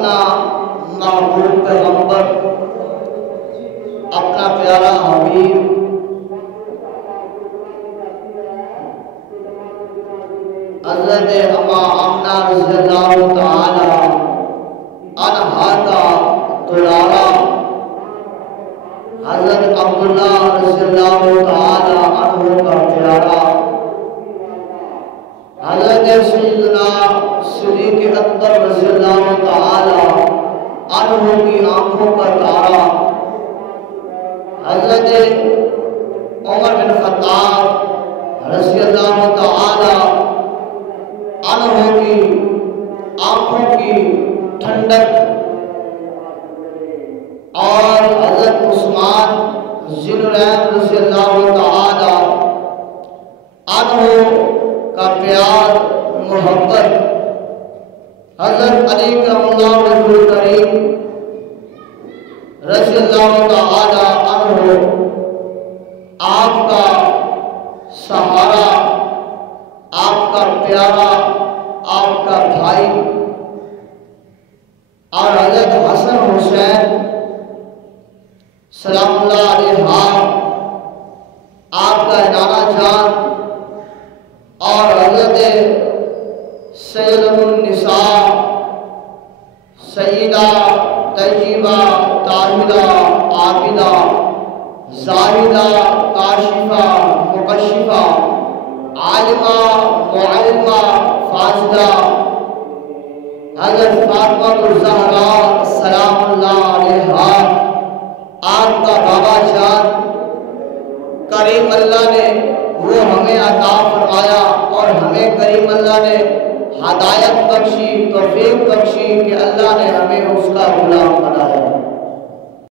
अपना महबूब पैगंबर, अपना प्यारा हबीब हज़रत अम्मा आमना रज़ियल्लाहु तआला अन्हा का दुलारा हज़रत अब्दुल्ला रज़ियल्लाहु तआला अन्हु का प्यारा हज़रत सय्यदना सिद्दीक़ अकबर रज़ियल्लाहु तआला अन्हु की आंखों का तारा हज़रत उमर बिन ख़त्ताब रज़ियल्लाहु तआला अन्हु की आंखों की ठंडक और हज़रत उस्मान ज़ुन्नुरैन रज़ियल्लाहु तआला अन्हु का प्यार मोहब्बत हज़रत अली करमुल्लाहु वजहुल करीम रज़ियल्लाहु तआला अन्हु आपका सहारा, आपका प्यारा, आपका भाई और हज़रत हसन हुसैन सलामुल्लाह अलैहा आपका नाना जान और हज़रत सैयदुन निसा सईदा तय्यबा ताहिरा आबिदा ज़ाहिदा काशिफा मुकशिफा आलिमा मुअल्लिमा फाज़िला हज़रत फातिमा ज़हरा सलामुल्लाह अलैहा आपका बाबा जान करीम अल्लाह ने वो हमें अता फरमाया और हमें करीम अल्लाह ने हदायत बख्शी, तौफीक बख्शी कि अल्लाह ने हमें उसका गुलाम